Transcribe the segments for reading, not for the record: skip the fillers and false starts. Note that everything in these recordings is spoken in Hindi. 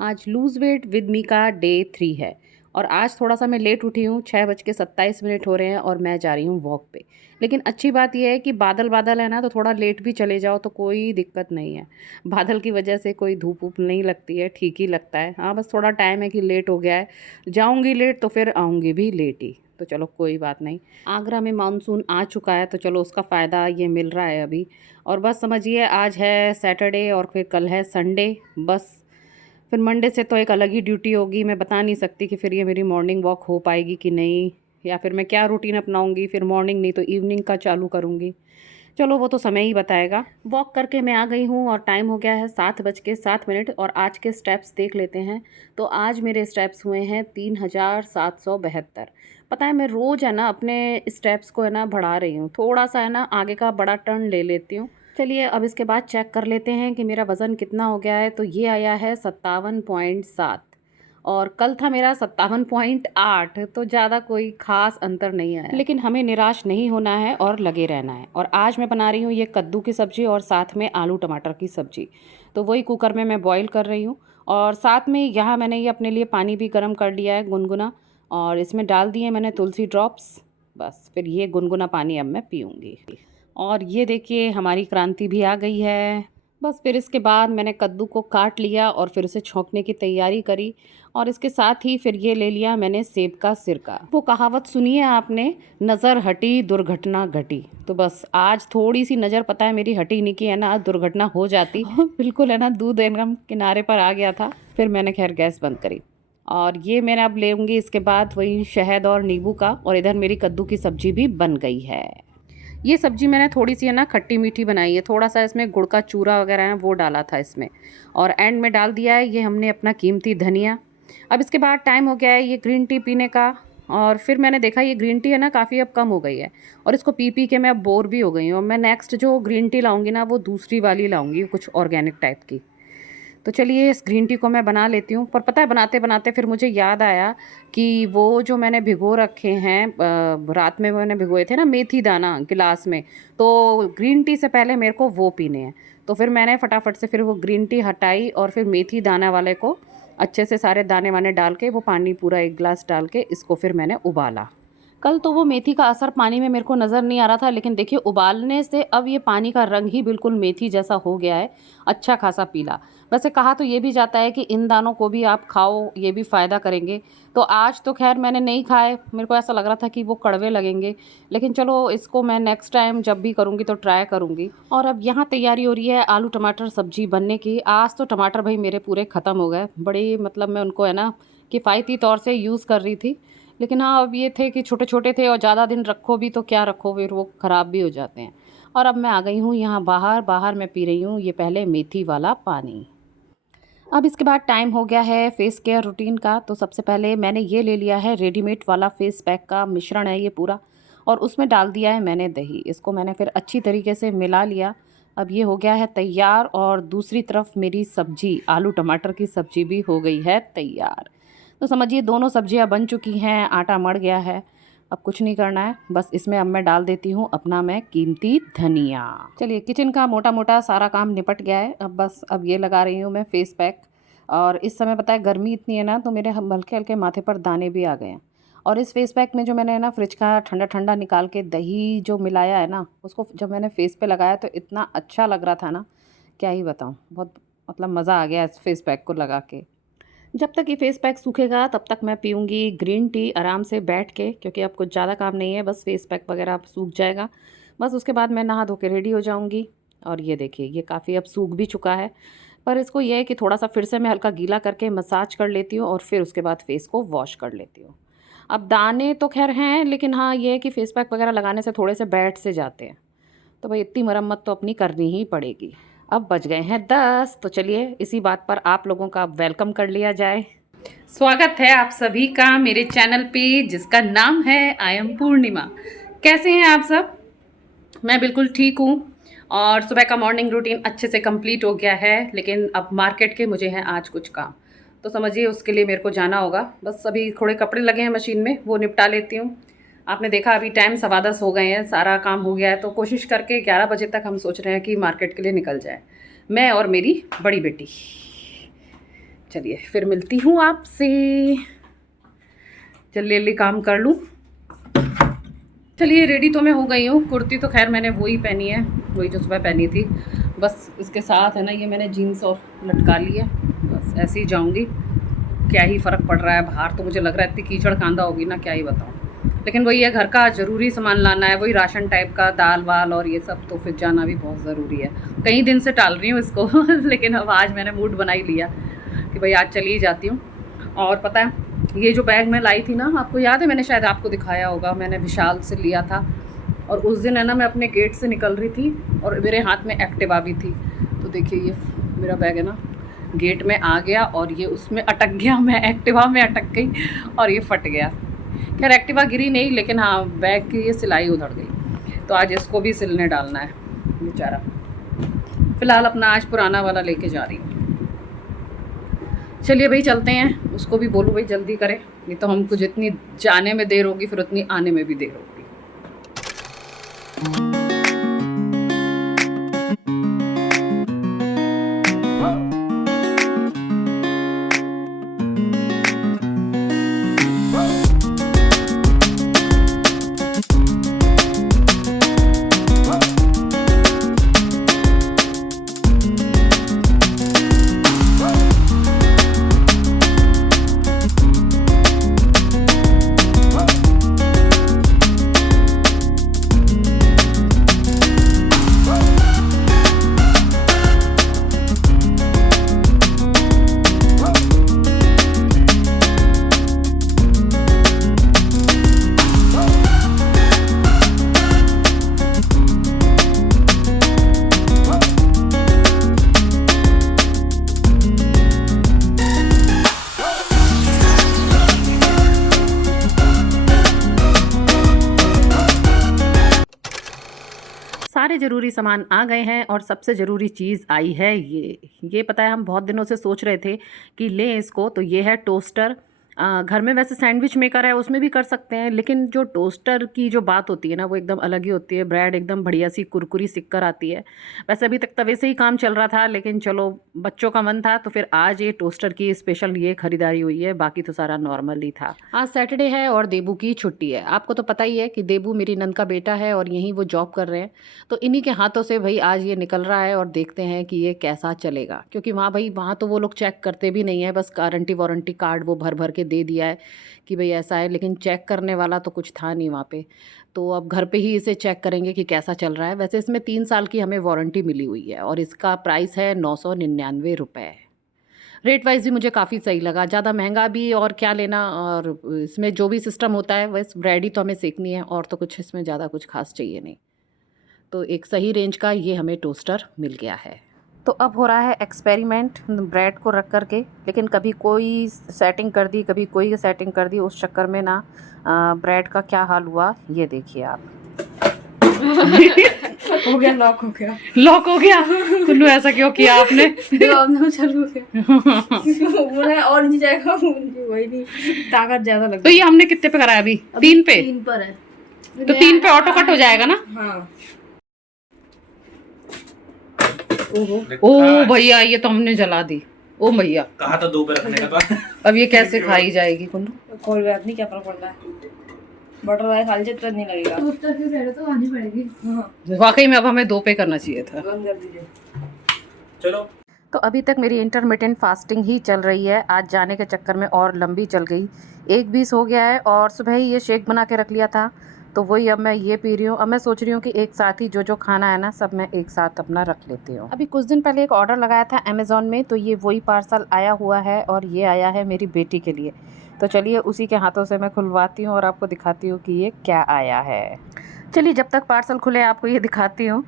आज लूज़ वेट विद मी का डे 3 है और आज थोड़ा-सा मैं लेट उठी हूँ, 6:27 हो रहे हैं और मैं जा रही हूँ वॉक पे। लेकिन अच्छी बात ये है कि बादल-बादल है ना, तो थोड़ा लेट भी चले जाओ तो कोई दिक्कत नहीं है। बादल की वजह से कोई धूप-वूप नहीं लगती है, ठीक ही लगता है। हाँ, बस थोड़ा टाइम है कि लेट हो गया है। जाऊँगी लेट तो फिर आऊँगी भी लेट ही, तो चलो कोई बात नहीं। आगरा में मानसून आ चुका है, तो चलो उसका फ़ायदा ये मिल रहा है अभी। और बस समझिए आज है सैटरडे और फिर कल है संडे, बस फिर मंडे से तो एक अलग ही ड्यूटी होगी। मैं बता नहीं सकती कि फिर ये मेरी मॉर्निंग वॉक हो पाएगी कि नहीं, या फिर मैं क्या रूटीन अपनाऊंगी, फिर मॉर्निंग नहीं तो इवनिंग का चालू करूंगी। चलो वो तो समय ही बताएगा। वॉक करके मैं आ गई हूँ और टाइम हो गया है 7:07 और आज के स्टेप्स देख लेते हैं। तो आज मेरे स्टेप्स हुए हैं 3772। पता है मैं रोज़ है ना अपने स्टेप्स को है ना बढ़ा रही हूँ, थोड़ा सा है ना आगे का बड़ा टर्न ले लेती हूँ। चलिए अब इसके बाद चेक कर लेते हैं कि मेरा वज़न कितना हो गया है। तो ये आया है 57.7 और कल था मेरा 57.8, तो ज़्यादा कोई ख़ास अंतर नहीं आया। लेकिन हमें निराश नहीं होना है और लगे रहना है। और आज मैं बना रही हूँ ये कद्दू की सब्ज़ी और साथ में आलू टमाटर की सब्ज़ी। तो वही कुकर में मैं बॉईल कर रही हूँ और साथ में यहाँ मैंने ये अपने लिए पानी भी गर्म कर लिया है गुनगुना, और इसमें डाल दिए मैंने तुलसी ड्रॉप्स। बस फिर ये गुनगुना पानी अब मैं पीऊँगी। और ये देखिए हमारी क्रांति भी आ गई है। बस फिर इसके बाद मैंने कद्दू को काट लिया और फिर उसे छौंकने की तैयारी करी। और इसके साथ ही फिर ये ले लिया मैंने सेब का सिरका। वो कहावत सुनी है आपने, नज़र हटी दुर्घटना घटी। तो बस आज थोड़ी सी नज़र पता है मेरी हटी नहीं, की है ना दुर्घटना हो जाती। बिल्कुल है ना, दूध एकदम किनारे पर आ गया था। फिर मैंने खैर गैस बंद करी। और ये मैंने अब लेंगी इसके बाद वही शहद और नींबू का। और इधर मेरी कद्दू की सब्जी भी बन गई है। ये सब्ज़ी मैंने थोड़ी सी है ना खट्टी मीठी बनाई है, थोड़ा सा इसमें गुड़ का चूरा वगैरह है वो डाला था इसमें। और एंड में डाल दिया है ये हमने अपना कीमती धनिया। अब इसके बाद टाइम हो गया है ये ग्रीन टी पीने का। और फिर मैंने देखा ये ग्रीन टी है ना काफ़ी अब कम हो गई है और इसको पी पी के मैं अब बोर भी हो गई हूँ। और मैं नेक्स्ट जो ग्रीन टी लाऊंगी ना वो दूसरी वाली लाऊंगी, कुछ ऑर्गेनिक टाइप की। तो चलिए इस ग्रीन टी को मैं बना लेती हूँ। पर पता है बनाते बनाते फिर मुझे याद आया कि वो जो मैंने भिगो रखे हैं, रात में मैंने भिगोए थे ना मेथी दाना गिलास में, तो ग्रीन टी से पहले मेरे को वो पीने हैं। तो फिर मैंने फटाफट से फिर वो ग्रीन टी हटाई और फिर मेथी दाना वाले को अच्छे से सारे दाने वाने डाल के वो पानी पूरा एक गिलास डाल के इसको फिर मैंने उबाला। कल तो वो मेथी का असर पानी में मेरे को नज़र नहीं आ रहा था, लेकिन देखिए उबालने से अब ये पानी का रंग ही बिल्कुल मेथी जैसा हो गया है, अच्छा खासा पीला। वैसे कहा तो ये भी जाता है कि इन दानों को भी आप खाओ, ये भी फ़ायदा करेंगे। तो आज तो खैर मैंने नहीं खाए, मेरे को ऐसा लग रहा था कि वो कड़वे लगेंगे। लेकिन चलो इसको मैं नेक्स्ट टाइम जब भी करूँगी तो ट्राई करूँगी। और अब यहाँ तैयारी हो रही है आलू टमाटर सब्जी बनने की। आज तो टमाटर भाई मेरे पूरे ख़त्म हो गए, बड़ी मतलब मैं उनको है ना किफ़ायती तौर से यूज़ कर रही थी। लेकिन हाँ अब ये थे कि छोटे छोटे थे और ज़्यादा दिन रखो भी तो क्या रखो, फिर वो ख़राब भी हो जाते हैं। और अब मैं आ गई हूँ यहाँ बाहर। बाहर मैं पी रही हूँ ये पहले मेथी वाला पानी। अब इसके बाद टाइम हो गया है फेस केयर रूटीन का। तो सबसे पहले मैंने ये ले लिया है रेडीमेड वाला फेस पैक का मिश्रण है ये पूरा, और उसमें डाल दिया है मैंने दही। इसको मैंने फिर अच्छी तरीके से मिला लिया। अब ये हो गया है तैयार। और दूसरी तरफ मेरी सब्जी आलू टमाटर की सब्जी भी हो गई है तैयार। तो समझिए दोनों सब्जियां बन चुकी हैं, आटा मड़ गया है। अब कुछ नहीं करना है, बस इसमें अब मैं डाल देती हूँ अपना मैं कीमती धनिया। चलिए किचन का मोटा मोटा सारा काम निपट गया है। अब बस अब ये लगा रही हूँ मैं फेस पैक। और इस समय पता है गर्मी इतनी है ना, तो मेरे हल्के हल्के माथे पर दाने भी आ गए हैं। और इस फेस पैक में जो मैंने ना फ्रिज का ठंडा ठंडा निकाल के दही जो मिलाया है ना, उसको जब मैंने फेस पे लगाया तो इतना अच्छा लग रहा था ना, क्या ही बताऊँ। बहुत मतलब मज़ा आ गया इस फेस पैक को लगा के। जब तक ये फेस पैक सूखेगा तब तक मैं पीऊँगी ग्रीन टी आराम से बैठ के, क्योंकि अब कुछ ज़्यादा काम नहीं है, बस फेस पैक वगैरह अब सूख जाएगा। बस उसके बाद मैं नहा धो के रेडी हो जाऊँगी। और ये देखिए ये काफ़ी अब सूख भी चुका है। पर इसको ये है कि थोड़ा सा फिर से मैं हल्का गीला करके मसाज कर लेती हूँ और फिर उसके बाद फेस को वॉश कर लेती हूँ। अब दाने तो खैर हैं, लेकिन हाँ ये है कि फेस पैक वगैरह लगाने से थोड़े से बैठ से जाते हैं। तो भाई इतनी मरम्मत तो अपनी करनी ही पड़ेगी। अब बज गए हैं 10, तो चलिए इसी बात पर आप लोगों का वेलकम कर लिया जाए। स्वागत है आप सभी का मेरे चैनल पे जिसका नाम है आई एम पूर्णिमा। कैसे हैं आप सब? मैं बिल्कुल ठीक हूँ। और सुबह का मॉर्निंग रूटीन अच्छे से कंप्लीट हो गया है, लेकिन अब मार्केट के मुझे हैं आज कुछ काम। तो समझिए उसके लिए मेरे को जाना होगा। बस अभी थोड़े कपड़े लगे हैं मशीन में, वो निपटा लेती हूँ। आपने देखा अभी टाइम 10:15 हो गए हैं, सारा काम हो गया है। तो कोशिश करके 11 बजे तक हम सोच रहे हैं कि मार्केट के लिए निकल जाए, मैं और मेरी बड़ी बेटी। चलिए फिर मिलती हूँ आपसे। जल्दी जल्दी काम कर लूँ। चलिए रेडी तो मैं हो गई हूँ। कुर्ती तो खैर मैंने वही पहनी है, वही जो सुबह पहनी थी। बस इसके साथ है ना ये मैंने जीन्स और लटका ली है। बस ऐसे ही जाऊँगी। क्या ही फ़र्क पड़ रहा है, बाहर तो मुझे लग रहा है इतनी कीचड़ कांदा होगी ना, क्या ही बताऊँ। लेकिन वही है, घर का ज़रूरी सामान लाना है, वही राशन टाइप का, दाल वाल और ये सब, तो फिर जाना भी बहुत ज़रूरी है। कई दिन से टाल रही हूँ इसको लेकिन अब आज मैंने मूड बना ही लिया कि भाई आज चली ही जाती हूँ। और पता है ये जो बैग मैं लाई थी ना, आपको याद है, मैंने शायद आपको दिखाया होगा, मैंने विशाल से लिया था। और उस दिन है ना मैं अपने गेट से निकल रही थी और मेरे हाथ में एक्टिवा भी थी। तो देखिए ये मेरा बैग है ना, गेट में आ गया और ये उसमें अटक गया, मैं एक्टिवा में अटक गई और ये फट गया। खैर एक्टिवा गिरी नहीं, लेकिन हाँ बैग की ये सिलाई उधड़ गई। तो आज इसको भी सिलने डालना है बेचारा। फ़िलहाल अपना आज पुराना वाला लेके जा रही हूँ। चलिए भाई चलते हैं, उसको भी बोलूँ भाई जल्दी करे, नहीं तो हमको जितनी जाने में देर होगी फिर उतनी आने में भी देर होगी। सारे ज़रूरी सामान आ गए हैं और सबसे ज़रूरी चीज़ आई है ये पता है, हम बहुत दिनों से सोच रहे थे कि लें इसको। तो ये है टोस्टर। घर में वैसे सैंडविच मेकर है, उसमें भी कर सकते हैं, लेकिन जो टोस्टर की जो बात होती है ना वो एकदम अलग ही होती है। ब्रेड एकदम बढ़िया सी कुरकुरी सिककर आती है। वैसे अभी तक तवे से ही काम चल रहा था, लेकिन चलो बच्चों का मन था तो फिर आज ये टोस्टर की स्पेशल ये खरीदारी हुई है, बाकी तो सारा नॉर्मल ही था। आज सैटरडे है और देबू की छुट्टी है। आपको तो पता ही है कि देबू मेरी नंद का बेटा है और यहीं वो जॉब कर रहे हैं। तो इन्हीं के हाथों से भाई आज ये निकल रहा है और देखते हैं कि ये कैसा चलेगा। क्योंकि वहाँ भाई वहाँ तो वो लोग चेक करते भी नहीं है, बस गारंटी वारंटी कार्ड वो भर भर के दे दिया है कि भाई ऐसा है, लेकिन चेक करने वाला तो कुछ था नहीं वहाँ पे। तो अब घर पे ही इसे चेक करेंगे कि कैसा चल रहा है। वैसे इसमें 3 साल की हमें वारंटी मिली हुई है और इसका प्राइस है 999 रुपये। रेट वाइज भी मुझे काफ़ी सही लगा, ज़्यादा महंगा भी और क्या लेना। और इसमें जो भी सिस्टम होता है बस ब्रेड ही तो हमें सेकनी है, और तो कुछ इसमें ज़्यादा कुछ खास चाहिए नहीं। तो एक सही रेंज का ये हमें टोस्टर मिल गया है। तो अब हो रहा है एक्सपेरिमेंट ब्रेड को रख कर के, लेकिन कभी कोई सेटिंग कर दी, कभी कोई सेटिंग कर दी, उस चक्कर में ना ब्रेड का क्या हाल हुआ ये देखिए आप। हो गया, लॉक हो गया। लॉक हो गया। कुन्नू ऐसा क्यों किया आपने? चालू गया और नहीं जाएगा, वही नहीं, ताकत ज्यादा लग। तो ये हमने कितने पे करा है अभी? 3 पे। 3 पर है तो 3 पे ऑटो कट हो जाएगा ना? हाँ। ओ भैया ये तो हमने जला दी। ओ भैया कहा था 2 पे रखने का था। अब ये कैसे खाई जाएगी कुन्नू? कोई बात नहीं, क्या फर्क पड़ रहा है, बटर वाले खा लीजिए, तुरंत नहीं लगेगा। टोस्टर की ब्रेड तो आनी पड़ेगी। हाँ वाकई में अब हमें 2 पे करना चाहिए था। बंद कर दीजिए। चलो तो अभी तक मेरी इंटरमिटेंट फास्टिंग ही चल रही है, आज जाने के चक्कर में और लंबी चल गई। 1:20 हो गया है और सुबह ही ये शेक बना के रख लिया था, तो वही अब मैं ये पी रही हूँ। अब मैं सोच रही हूँ कि एक साथ ही जो खाना है ना सब मैं एक साथ अपना रख लेती हूँ। अभी कुछ दिन पहले एक ऑर्डर लगाया था अमेज़ॉन में, तो ये वही पार्सल आया हुआ है और ये आया है मेरी बेटी के लिए। तो चलिए उसी के हाथों से मैं खुलवाती हूँ और आपको दिखाती हूँ कि ये क्या आया है। चलिए जब तक पार्सल खुले आपको ये दिखाती हूँ।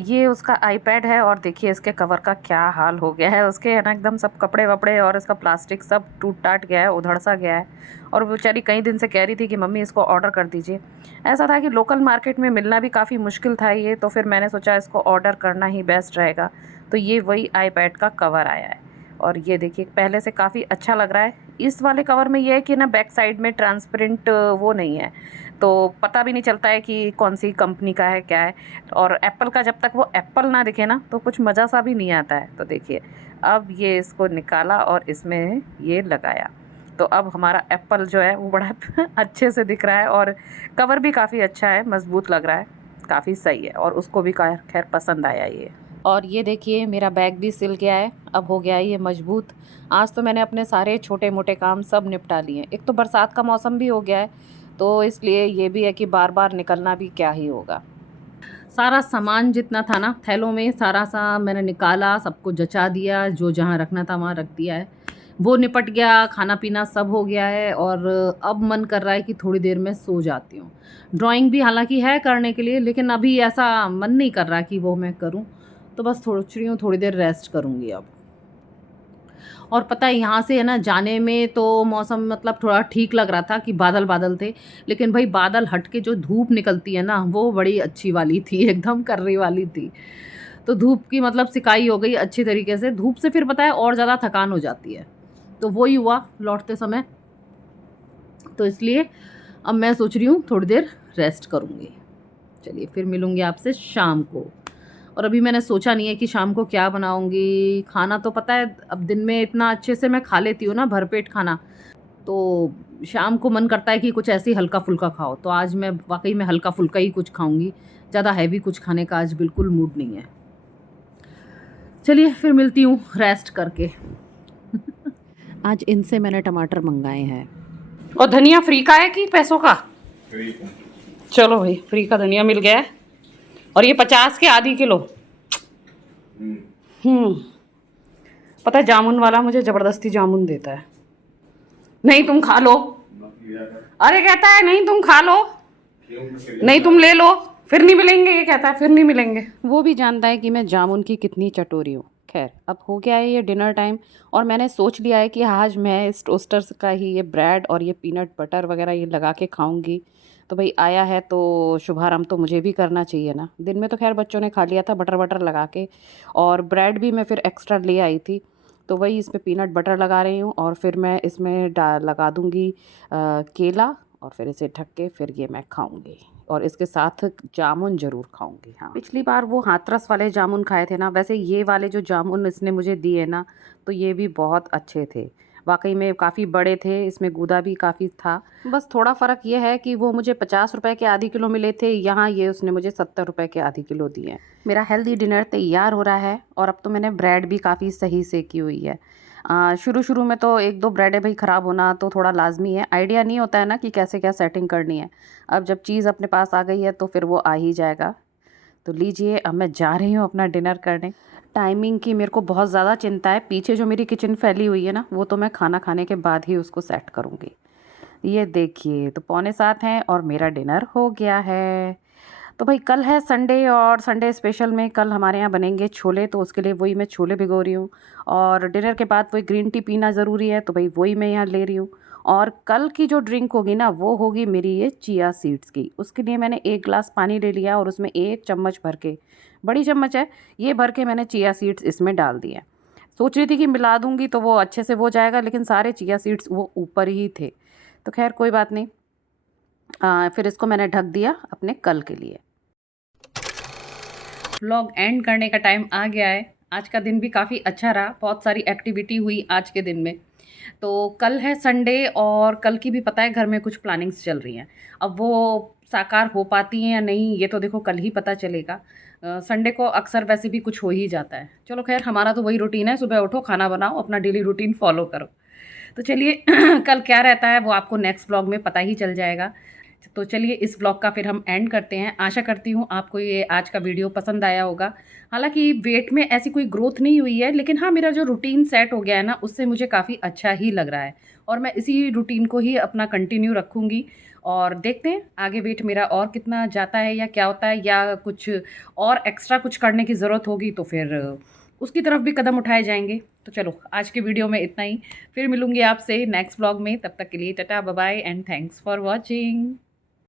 ये उसका आईपैड है और देखिए इसके कवर का क्या हाल हो गया है। उसके है ना एकदम सब कपड़े वपड़े और इसका प्लास्टिक सब टूट टाट गया है, उधड़ सा गया है। और वो बेचारी कई दिन से कह रही थी कि मम्मी इसको ऑर्डर कर दीजिए। ऐसा था कि लोकल मार्केट में मिलना भी काफ़ी मुश्किल था ये, तो फिर मैंने सोचा इसको ऑर्डर करना ही बेस्ट रहेगा। तो ये वही आईपैड का कवर आया है और ये देखिए पहले से काफ़ी अच्छा लग रहा है। इस वाले कवर में ये है कि ना बैक साइड में ट्रांसपेरेंट वो नहीं है, तो पता भी नहीं चलता है कि कौन सी कंपनी का है क्या है। और एप्पल का जब तक वो एप्पल ना दिखे ना तो कुछ मज़ा सा भी नहीं आता है। तो देखिए अब ये इसको निकाला और इसमें ये लगाया, तो अब हमारा एप्पल जो है वो बड़ा अच्छे से दिख रहा है और कवर भी काफ़ी अच्छा है, मज़बूत लग रहा है, काफ़ी सही है और उसको भी खैर पसंद आया ये। और ये देखिए मेरा बैग भी सिल गया है, अब हो गया है ये मजबूत। आज तो मैंने अपने सारे छोटे मोटे काम सब निपटा लिए। एक तो बरसात का मौसम भी हो गया है, तो इसलिए ये भी है कि बार बार निकलना भी क्या ही होगा। सारा सामान जितना था ना थैलों में, सारा सा मैंने निकाला, सबको जचा दिया, जो जहाँ रखना था वहाँ रख दिया है। वो निपट गया, खाना पीना सब हो गया है और अब मन कर रहा है कि थोड़ी देर में सो जाती हूँ। ड्राइंग भी हालांकि है करने के लिए, लेकिन अभी ऐसा मन नहीं कर रहा कि वो मैं करूँ, तो बस सोच रही हूँ थोड़ी देर रेस्ट करूँगी अब। और पता है यहाँ से है ना जाने में तो मौसम मतलब थोड़ा ठीक लग रहा था कि बादल बादल थे, लेकिन भाई बादल हट के जो धूप निकलती है ना वो बड़ी अच्छी वाली थी, एकदम कर्री वाली थी। तो धूप की मतलब सिकाई हो गई अच्छी तरीके से। धूप से फिर पता है और ज़्यादा थकान हो जाती है, तो वही हुआ लौटते समय। तो इसलिए अब मैं सोच रही हूँ थोड़ी देर रेस्ट करूँगी। चलिए फिर मिलूँगी आपसे शाम को। और अभी मैंने सोचा नहीं है कि शाम को क्या बनाऊँगी। खाना तो पता है अब दिन में इतना अच्छे से मैं खा लेती हूँ ना भरपेट खाना, तो शाम को मन करता है कि कुछ ऐसे ही हल्का फुल्का खाओ। तो आज मैं वाकई में हल्का फुल्का ही कुछ खाऊँगी, ज़्यादा हैवी कुछ खाने का आज बिल्कुल मूड नहीं है। चलिए फिर मिलती हूँ रेस्ट करके। आज इनसे मैंने टमाटर मंगाए हैं। और धनिया फ्री का है कि पैसों का? फ्री का। चलो भाई फ्री का धनिया मिल गया है। और ये 50 के आधी किलो। पता है जामुन वाला मुझे ज़बरदस्ती जामुन देता है, नहीं तुम खा लो, अरे कहता है नहीं तुम खा लो, नहीं तुम ले लो, फिर नहीं मिलेंगे, ये कहता है फिर नहीं मिलेंगे। वो भी जानता है कि मैं जामुन की कितनी चटोरी हूँ। खैर अब हो गया है ये डिनर टाइम, और मैंने सोच लिया है कि आज मैं इस टोस्टर्स का ही ये ब्रेड और ये पीनट बटर वगैरह ये लगा के खाऊंगी। तो भाई आया है तो शुभारंभ तो मुझे भी करना चाहिए ना। दिन में तो खैर बच्चों ने खा लिया था बटर बटर लगा के, और ब्रेड भी मैं फिर एक्स्ट्रा ले आई थी, तो वही इसमें पीनट बटर लगा रही हूँ। और फिर मैं इसमें लगा दूँगी केला, और फिर इसे ढक के फिर ये मैं खाऊंगी। और इसके साथ जामुन ज़रूर खाऊंगी। हाँ पिछली बार वो हाथरस वाले जामुन खाए थे ना, वैसे ये वाले जो जामुन इसने मुझे दिए ना तो ये भी बहुत अच्छे थे, वाकई में काफ़ी बड़े थे, इसमें गूदा भी काफ़ी था। बस थोड़ा फ़र्क ये है कि वो मुझे 50 रुपए के आधी किलो मिले थे, यहाँ ये उसने मुझे 70 रुपए के आधी किलो दिए हैं। मेरा हेल्दी डिनर तैयार हो रहा है, और अब तो मैंने ब्रेड भी काफ़ी सही सेकी हुई है। शुरू शुरू में तो एक दो ब्रेड है भाई ख़राब होना तो थोड़ा लाजमी है, आइडिया नहीं होता है ना कि कैसे क्या सेटिंग करनी है। अब जब चीज़ अपने पास आ गई है तो फिर वो आ ही जाएगा। तो लीजिए अब मैं जा रही हूँ अपना डिनर करने। टाइमिंग की मेरे को बहुत ज़्यादा चिंता है, पीछे जो मेरी किचन फैली हुई है ना वो तो मैं खाना खाने के बाद ही उसको सेट करूँगी। ये देखिए तो 6:45 हैं और मेरा डिनर हो गया है। तो भाई कल है संडे, और संडे स्पेशल में कल हमारे यहाँ बनेंगे छोले, तो उसके लिए वही मैं छोले भिगो रही हूँ। और डिनर के बाद वही ग्रीन टी पीना ज़रूरी है, तो भाई वही मैं यहाँ ले रही हूँ। और कल की जो ड्रिंक होगी ना वो होगी मेरी ये चिया सीड्स की। उसके लिए मैंने 1 गिलास पानी ले लिया और उसमें 1 चम्मच भर के, बड़ी चम्मच है ये, भर के मैंने चिया सीड्स इसमें डाल दिए। सोच रही थी कि मिला दूँगी तो वो अच्छे से हो जाएगा, लेकिन सारे चिया सीड्स वो ऊपर ही थे। तो खैर कोई बात नहीं, फिर इसको मैंने ढक दिया अपने कल के लिए। व्लॉग एंड करने का टाइम आ गया है। आज का दिन भी काफ़ी अच्छा रहा, बहुत सारी एक्टिविटी हुई आज के दिन में। तो कल है संडे, और कल की भी पता है घर में कुछ प्लानिंग्स चल रही हैं। अब वो साकार हो पाती हैं या नहीं ये तो देखो कल ही पता चलेगा। संडे को अक्सर वैसे भी कुछ हो ही जाता है। चलो खैर हमारा तो वही रूटीन है, सुबह उठो खाना बनाओ अपना डेली रूटीन फॉलो करो। तो चलिए कल क्या रहता है वो आपको नेक्स्ट ब्लॉग में पता ही चल जाएगा। तो चलिए इस ब्लॉग का फिर हम एंड करते हैं। आशा करती हूँ आपको ये आज का वीडियो पसंद आया होगा। हालांकि वेट में ऐसी कोई ग्रोथ नहीं हुई है, लेकिन हाँ मेरा जो रूटीन सेट हो गया है ना उससे मुझे काफ़ी अच्छा ही लग रहा है, और मैं इसी रूटीन को ही अपना कंटिन्यू रखूँगी। और देखते हैं आगे वेट मेरा और कितना जाता है या क्या होता है, या कुछ और एक्स्ट्रा कुछ करने की ज़रूरत होगी तो फिर उसकी तरफ भी कदम उठाए जाएंगे। तो चलो आज के वीडियो में इतना ही, फिर मिलूंगी आपसे नेक्स्ट ब्लॉग में। तब तक के लिए ta-ta bye bye and thanks for watching.